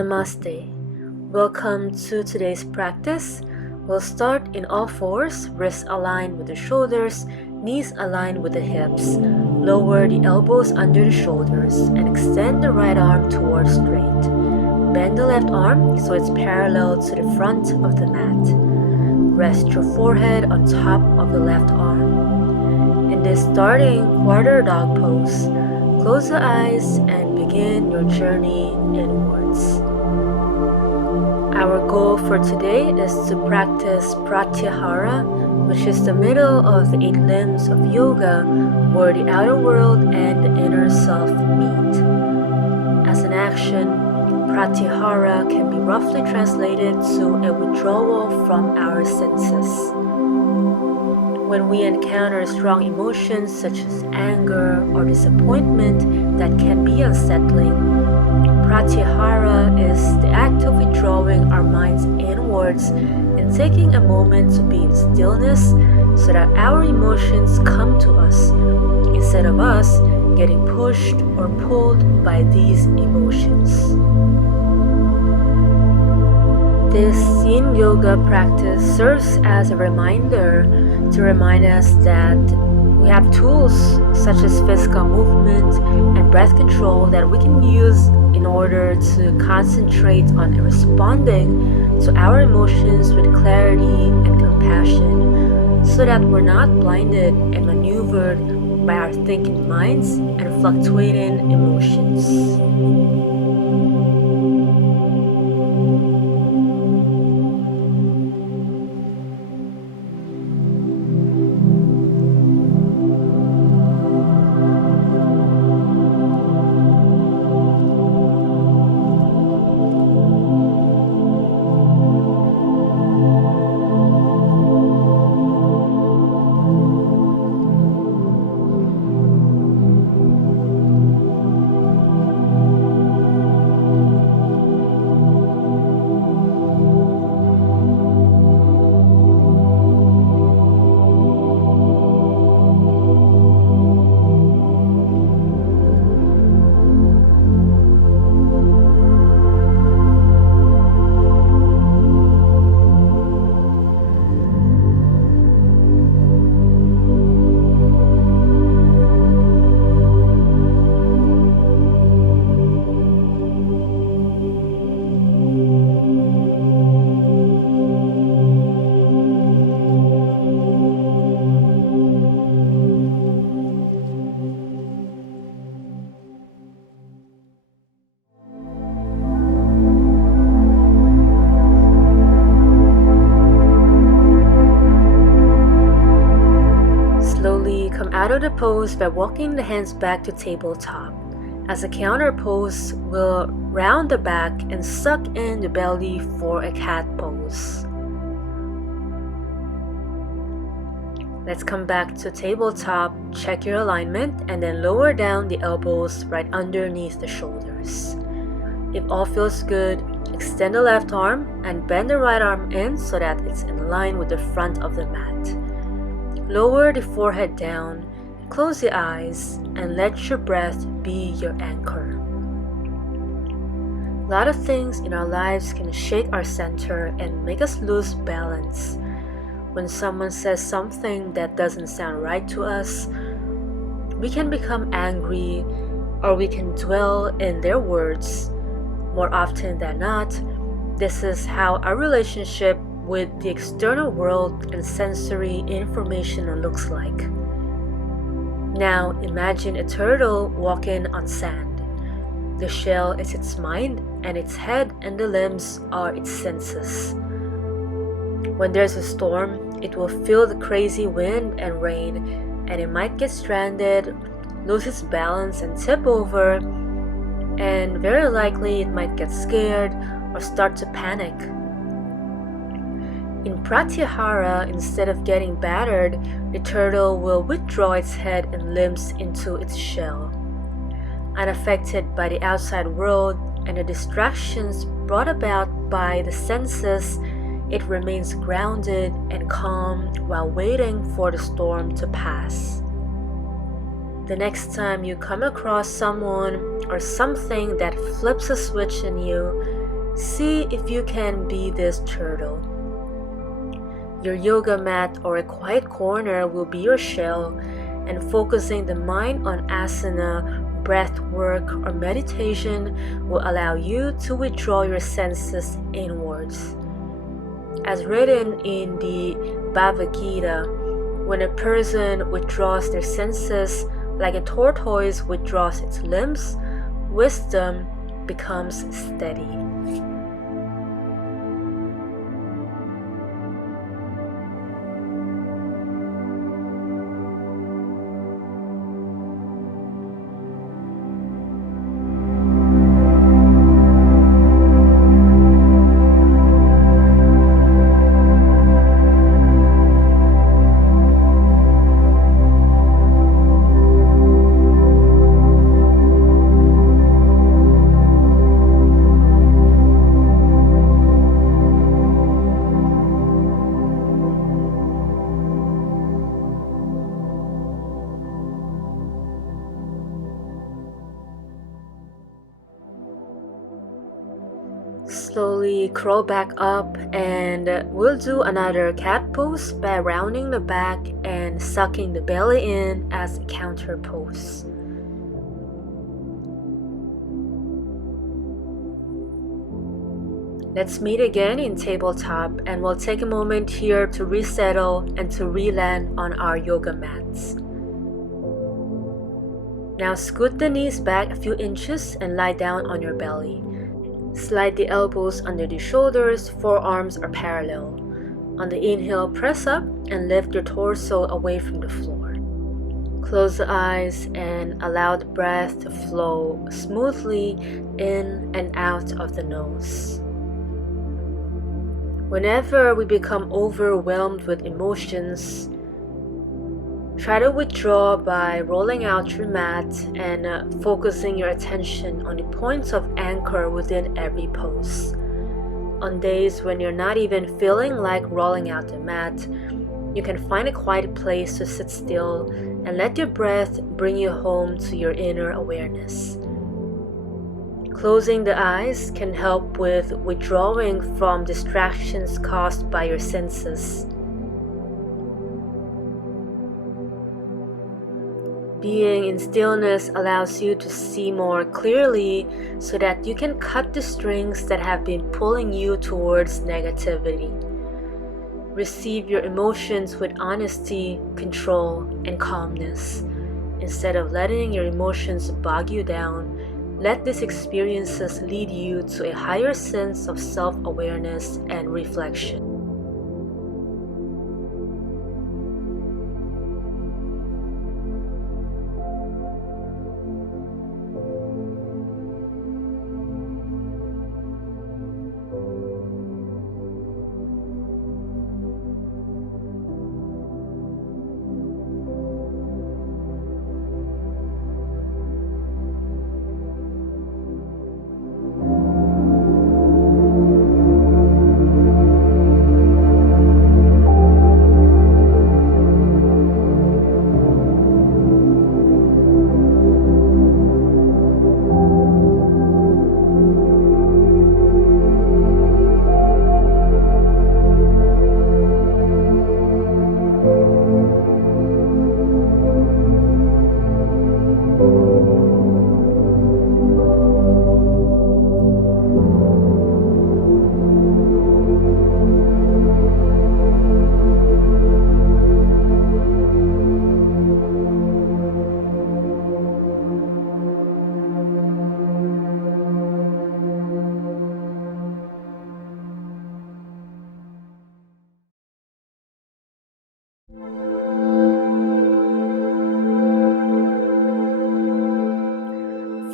Namaste. Welcome to today's practice. We'll start in all fours, wrists aligned with the shoulders, knees aligned with the hips. Lower the elbows under the shoulders and extend the right arm towards straight. Bend the left arm so it's parallel to the front of the mat. Rest your forehead on top of the left arm. In this starting quarter dog pose, close the eyes and begin your journey inwards. Our goal for today is to practice Pratyahara, which is the middle of the 8 limbs of yoga, where the outer world and the inner self meet. As an action, Pratyahara can be roughly translated to a withdrawal from our senses. When we encounter strong emotions such as anger or disappointment that can be unsettling, Pratyahara is the act of withdrawing our minds inwards and taking a moment to be in stillness so that our emotions come to us instead of us getting pushed or pulled by these emotions. This Yin Yoga practice serves as a reminder to remind us that we have tools such as physical movement and breath control that we can use in order to concentrate on responding to our emotions with clarity and compassion so that we're not blinded and maneuvered by our thinking minds and fluctuating emotions. Out of the pose by walking the hands back to tabletop. As a counter pose, we'll round the back and suck in the belly for a cat pose. Let's come back to tabletop, check your alignment, and then lower down the elbows right underneath the shoulders. If all feels good, extend the left arm and bend the right arm in so that it's in line with the front of the mat. Lower the forehead down, close the eyes, and let your breath be your anchor. A lot of things in our lives can shake our center and make us lose balance. When someone says something that doesn't sound right to us, we can become angry or we can dwell in their words. More often than not, this is how our relationship with the external world and sensory information looks like. Now imagine a turtle walking on sand. The shell is its mind, and its head and the limbs are its senses. When there's a storm, it will feel the crazy wind and rain, and it might get stranded, lose its balance and tip over, and very likely it might get scared or start to panic. In Pratyahara, instead of getting battered, the turtle will withdraw its head and limbs into its shell. Unaffected by the outside world and the distractions brought about by the senses, it remains grounded and calm while waiting for the storm to pass. The next time you come across someone or something that flips a switch in you, See if you can be this turtle. Your yoga mat or a quiet corner will be your shell, and focusing the mind on asana, breath work, or meditation will allow you to withdraw your senses inwards. As written in the Bhagavad Gita, when a person withdraws their senses like a tortoise withdraws its limbs, wisdom becomes steady. Slowly crawl back up, and we'll do another cat pose by rounding the back and sucking the belly in as a counter pose. Let's meet again in tabletop, and we'll take a moment here to resettle and to re-land on our yoga mats. Now scoot the knees back a few inches and lie down on your belly. Slide the elbows under the shoulders, forearms are parallel. On the inhale, press up and lift your torso away from the floor. Close the eyes and allow the breath to flow smoothly in and out of the nose. Whenever we become overwhelmed with emotions, try to withdraw by rolling out your mat and focusing your attention on the points of anchor within every pose. On days when you're not even feeling like rolling out the mat, you can find a quiet place to sit still and let your breath bring you home to your inner awareness. Closing the eyes can help with withdrawing from distractions caused by your senses. Being in stillness allows you to see more clearly so that you can cut the strings that have been pulling you towards negativity. Receive your emotions with honesty, control, and calmness. Instead of letting your emotions bog you down, let these experiences lead you to a higher sense of self-awareness and reflection.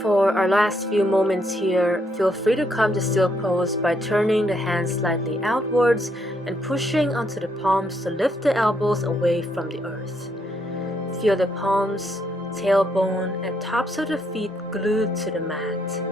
For our last few moments here, feel free to come to still pose by turning the hands slightly outwards and pushing onto the palms to lift the elbows away from the earth. Feel the palms, tailbone, and tops of the feet glued to the mat.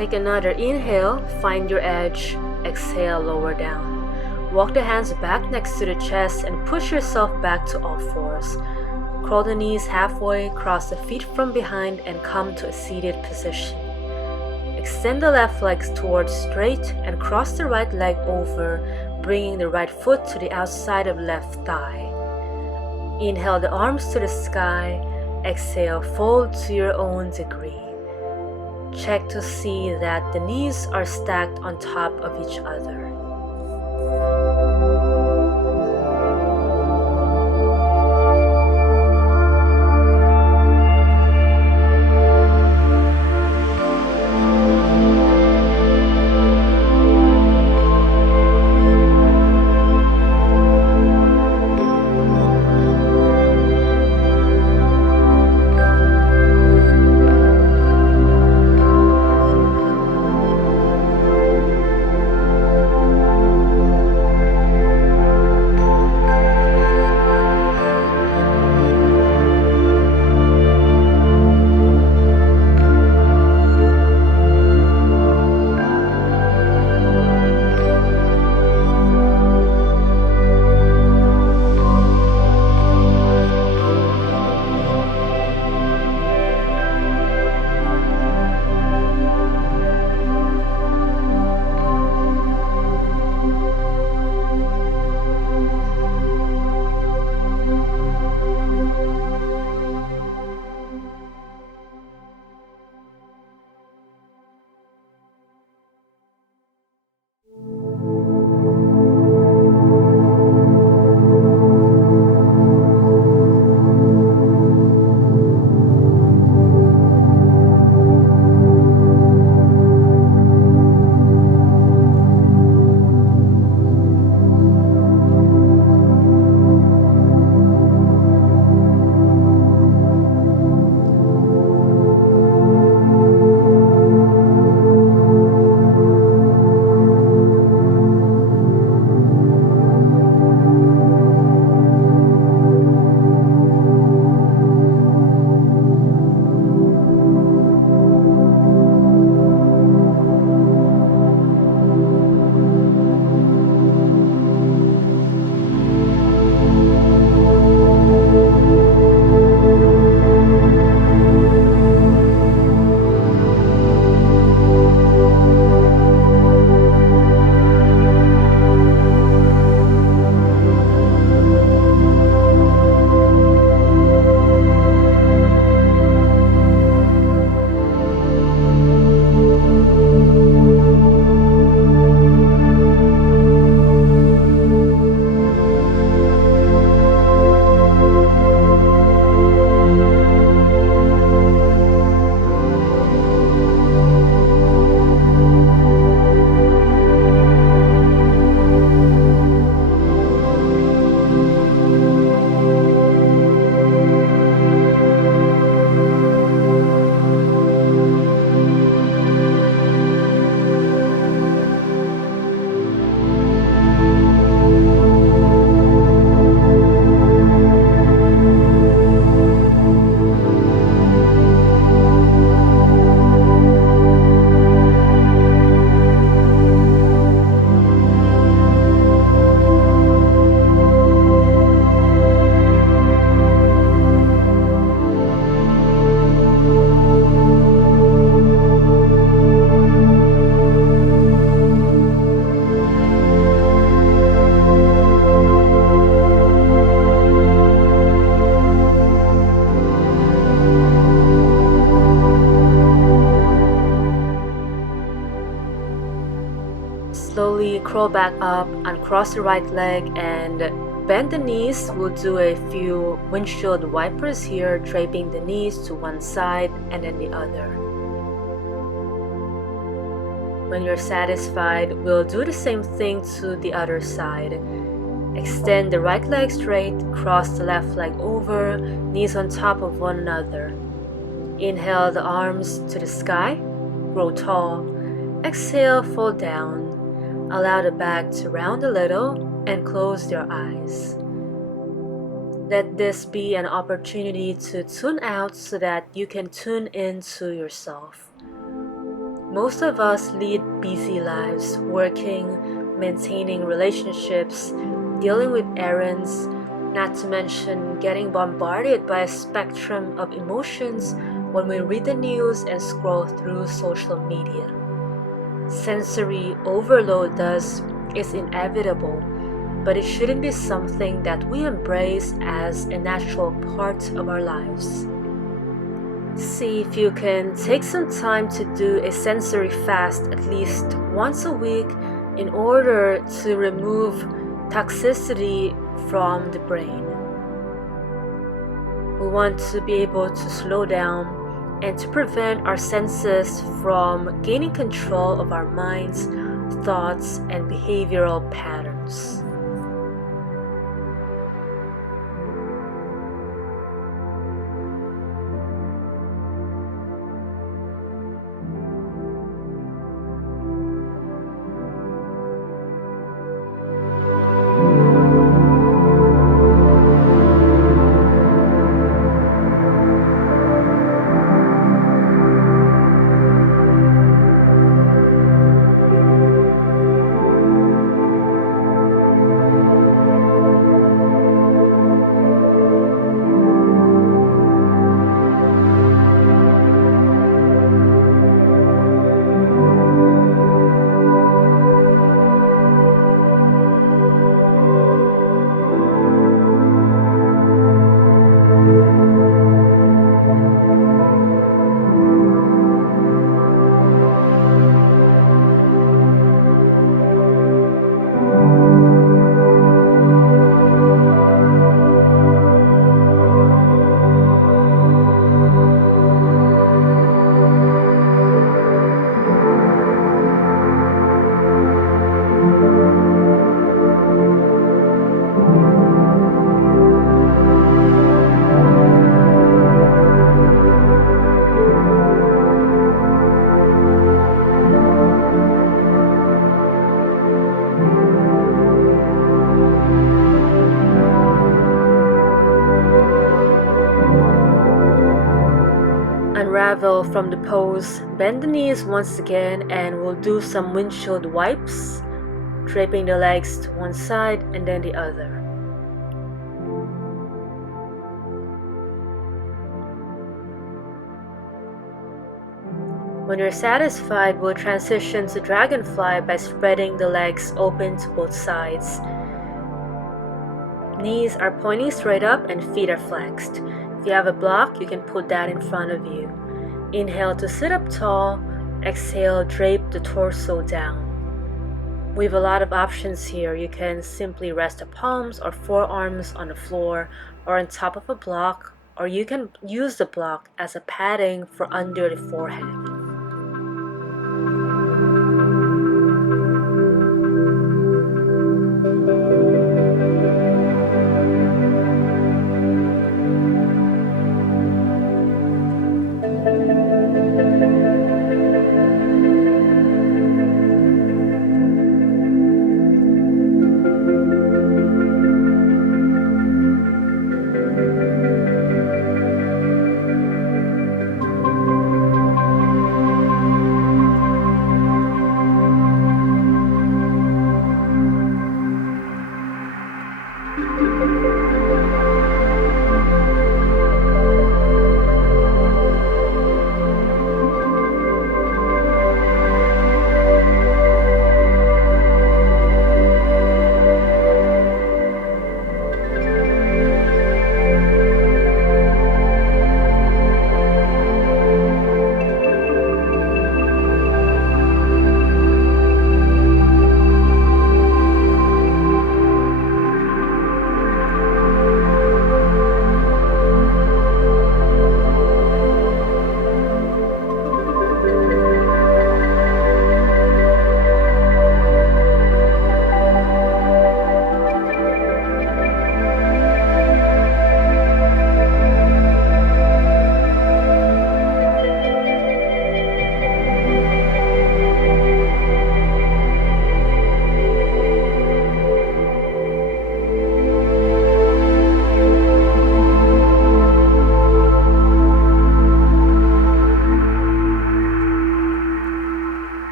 Take another inhale, find your edge, exhale, lower down. Walk the hands back next to the chest and push yourself back to all fours. Curl the knees halfway, cross the feet from behind and come to a seated position. Extend the left leg towards straight and cross the right leg over, bringing the right foot to the outside of left thigh. Inhale the arms to the sky, exhale, fold to your own degree. Check to see that the knees are stacked on top of each other. Slowly crawl back up, uncross the right leg and bend the knees. We'll do a few windshield wipers here, draping the knees to one side and then the other. When you're satisfied, we'll do the same thing to the other side. Extend the right leg straight, cross the left leg over, knees on top of one another. Inhale the arms to the sky, grow tall. Exhale, fold down. Allow the back to round a little and close your eyes. Let this be an opportunity to tune out so that you can tune into yourself. Most of us lead busy lives, working, maintaining relationships, dealing with errands, not to mention getting bombarded by a spectrum of emotions when we read the news and scroll through social media. Sensory overload thus is inevitable, but it shouldn't be something that we embrace as a natural part of our lives. See if you can take some time to do a sensory fast at least once a week in order to remove toxicity from the brain. We want to be able to slow down and to prevent our senses from gaining control of our minds, thoughts, and behavioral patterns. Unravel from the pose, bend the knees once again, and we'll do some windshield wipes, draping the legs to one side and then the other. When you're satisfied, we'll transition to dragonfly by spreading the legs open to both sides. Knees are pointing straight up and feet are flexed. If you have a block, you can put that in front of you. Inhale to sit up tall. Exhale, drape the torso down. We have a lot of options here. You can simply rest the palms or forearms on the floor or on top of a block, or you can use the block as a padding for under the forehead.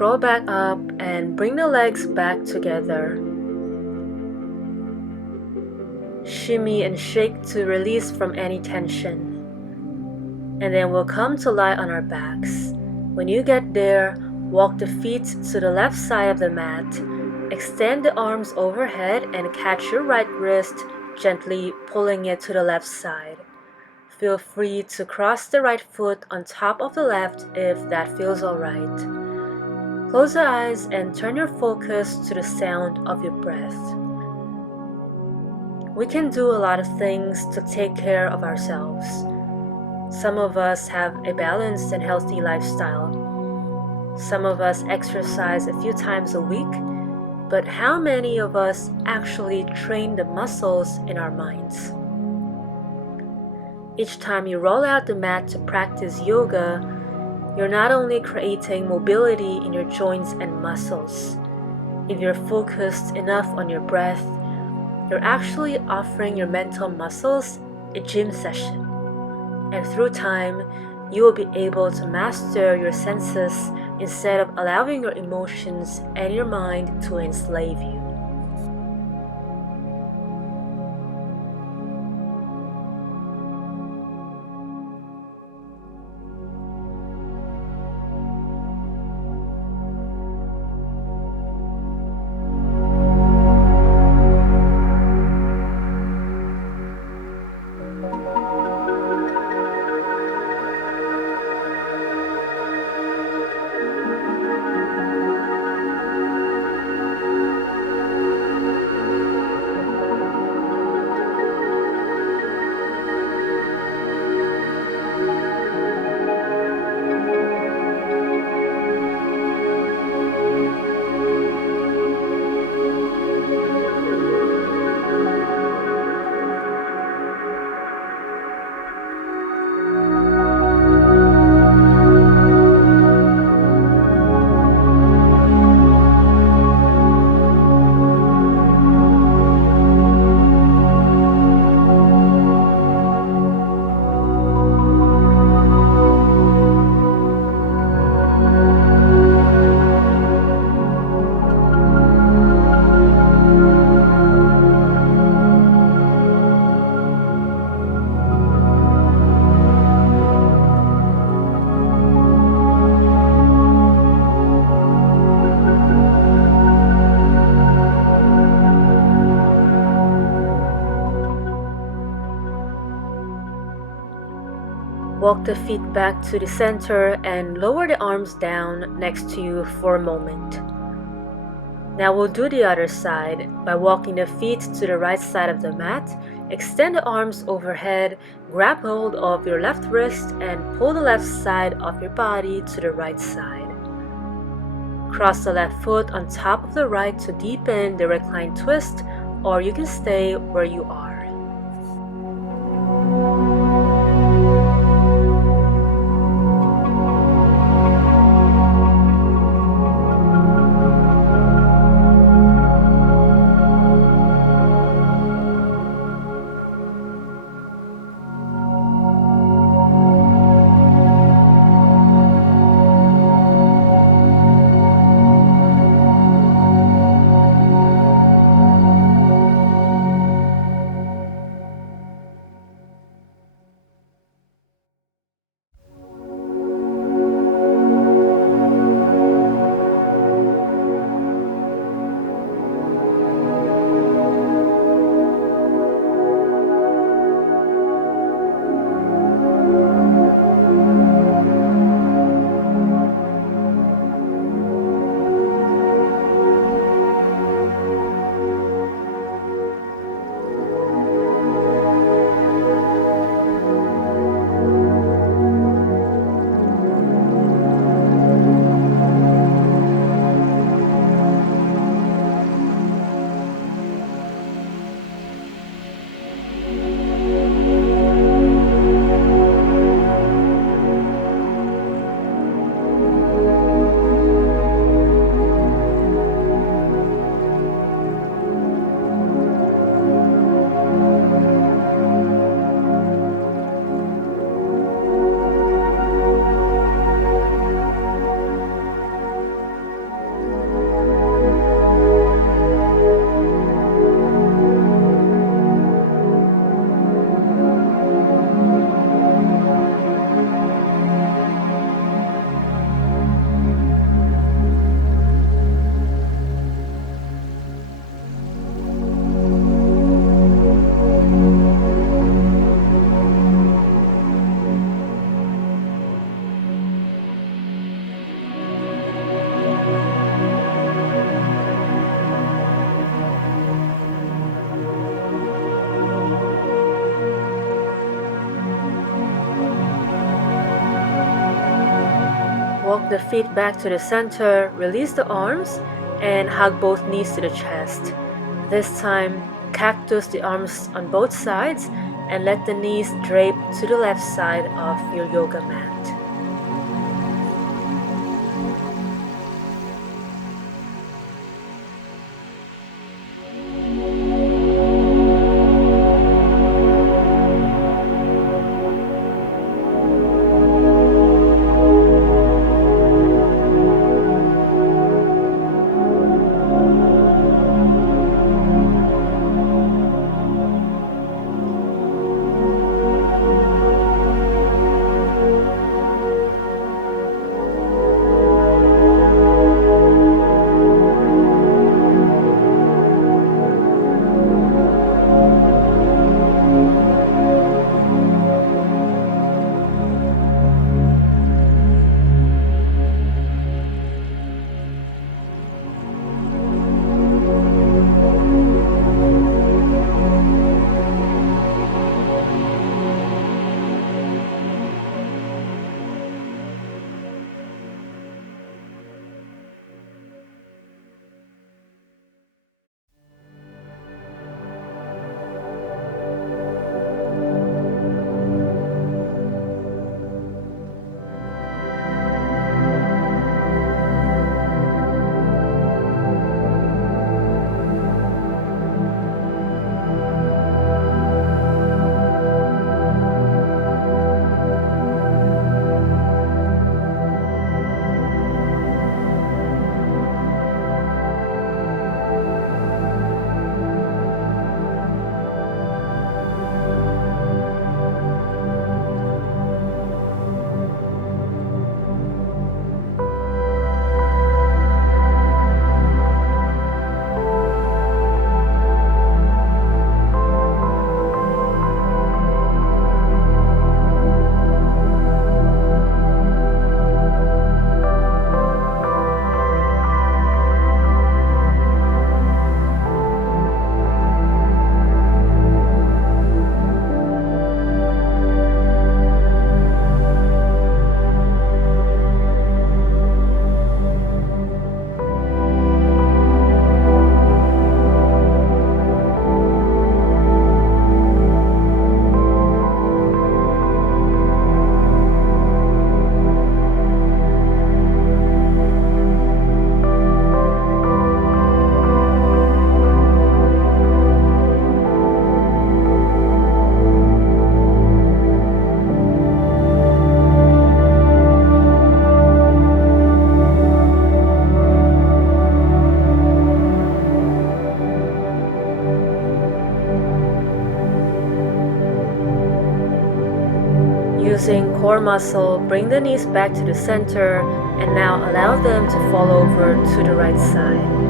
crawl back up and bring the legs back together. Shimmy and shake to release from any tension. And then we'll come to lie on our backs. When you get there, walk the feet to the left side of the mat. Extend the arms overhead and catch your right wrist, gently pulling it to the left side. Feel free to cross the right foot on top of the left if that feels alright. Close your eyes and turn your focus to the sound of your breath. We can do a lot of things to take care of ourselves. Some of us have a balanced and healthy lifestyle. Some of us exercise a few times a week, but how many of us actually train the muscles in our minds? Each time you roll out the mat to practice yoga, you're not only creating mobility in your joints and muscles. If you're focused enough on your breath, you're actually offering your mental muscles a gym session. And through time, you will be able to master your senses instead of allowing your emotions and your mind to enslave you. Walk the feet back to the center and lower the arms down next to you for a moment. Now we'll do the other side by walking the feet to the right side of the mat. Extend the arms overhead, grab hold of your left wrist and pull the left side of your body to the right side. Cross the left foot on top of the right to deepen the reclined twist, or you can stay where you are. Walk the feet back to the center, release the arms, and hug both knees to the chest. This time, cactus the arms on both sides and let the knees drape to the left side of your yoga mat. Using core muscle, bring the knees back to the center and now allow them to fall over to the right side.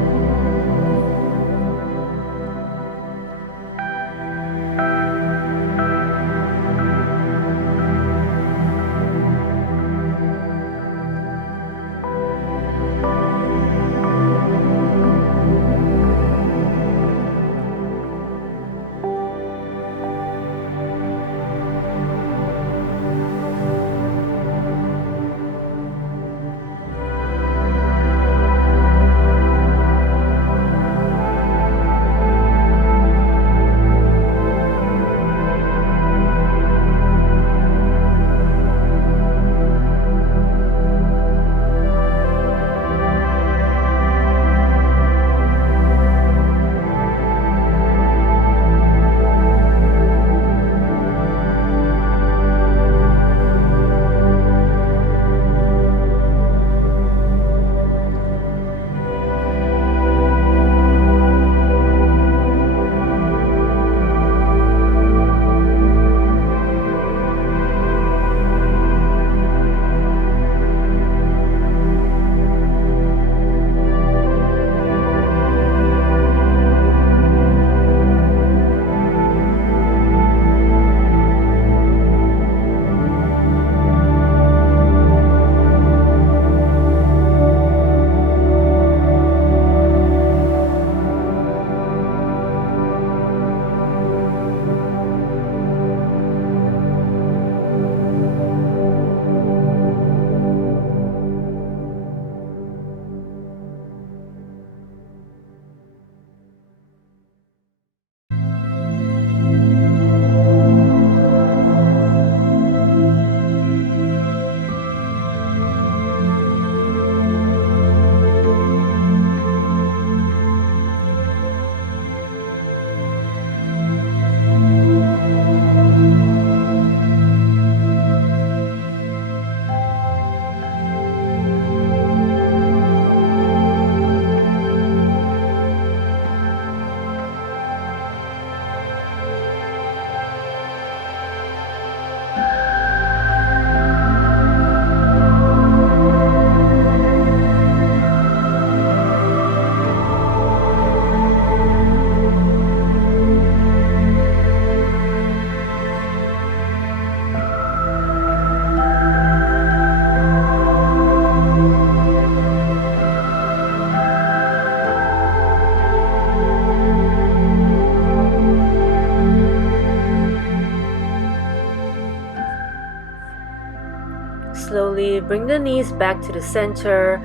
bring the knees back to the center.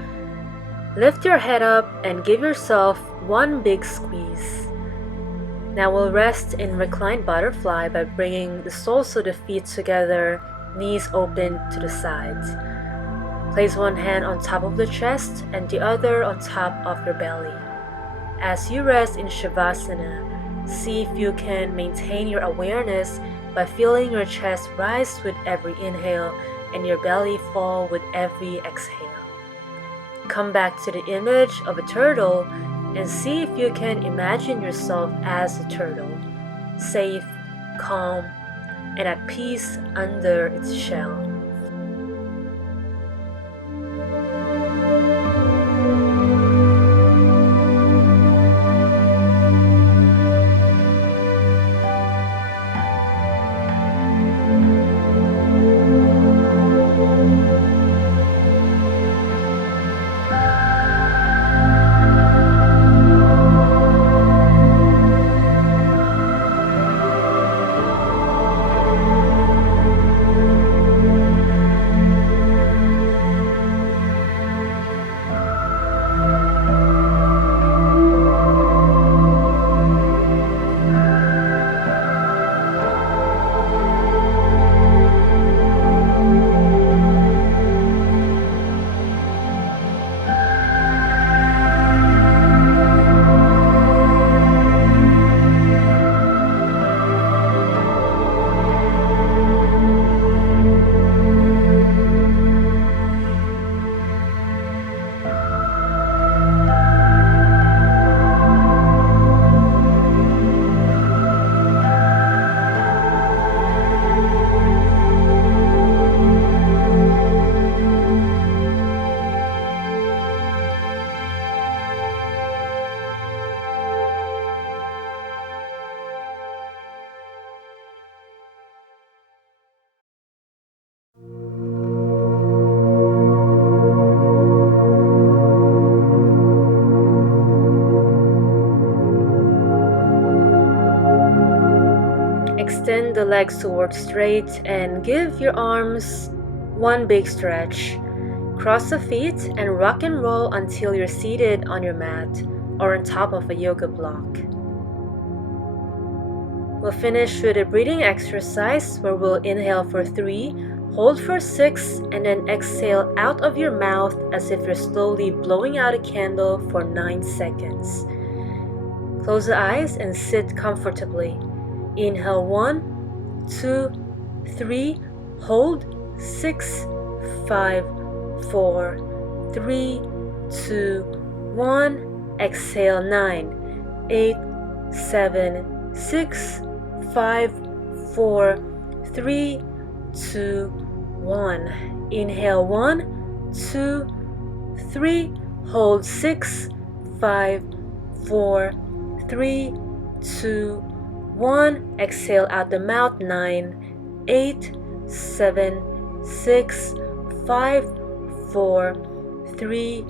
Lift your head up and give yourself one big squeeze. Now we'll rest in reclined butterfly by bringing the soles of the feet together, knees open to the sides. Place one hand on top of the chest and the other on top of your belly. As you rest in Shavasana, see if you can maintain your awareness by feeling your chest rise with every inhale and your belly fall with every exhale. Come back to the image of a turtle and see if you can imagine yourself as a turtle, safe, calm, and at peace under its shell. Extend the legs towards straight and give your arms one big stretch. Cross the feet and rock and roll until you're seated on your mat or on top of a yoga block. We'll finish with a breathing exercise where we'll inhale for 3, hold for 6, and then exhale out of your mouth as if you're slowly blowing out a candle for 9 seconds. Close the eyes and sit comfortably. Inhale 1, 2, 3, hold 6, 5, 4, 3, 2, 1. Exhale 9, 8, 7, 6, 5, 4, 3, 2, 1. Inhale 1, 2, 3, hold 6, 5, 4, 3, 2, 1. Exhale out the mouth 9, 8, 7, 6, 5, 4, 3,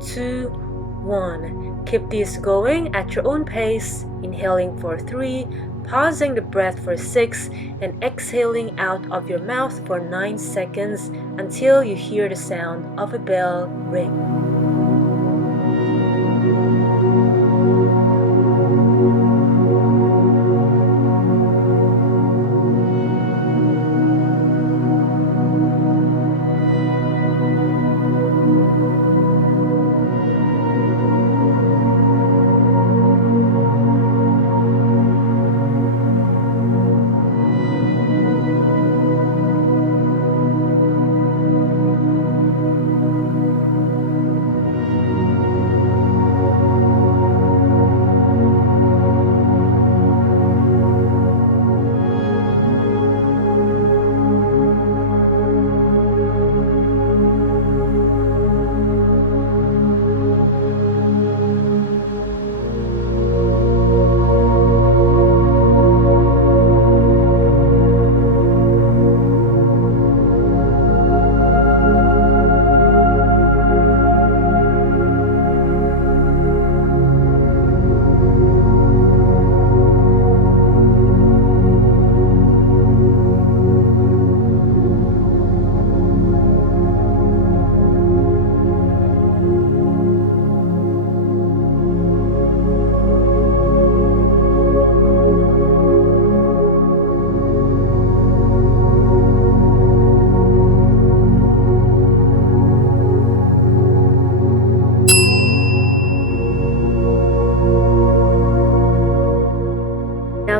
2, 1. Keep this going at your own pace, inhaling for 3, pausing the breath for 6, and exhaling out of your mouth for 9 seconds until you hear the sound of a bell ring.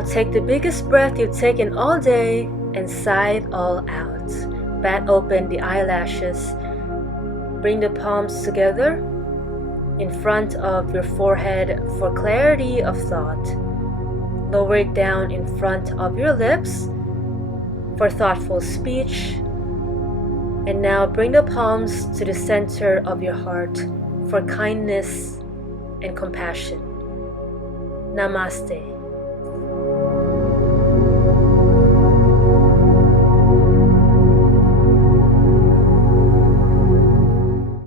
take the biggest breath you've taken all day and sigh it all out. Bat open the eyelashes. Bring the palms together in front of your forehead for clarity of thought. Lower it down in front of your lips for thoughtful speech. And now bring the palms to the center of your heart for kindness and compassion. Namaste.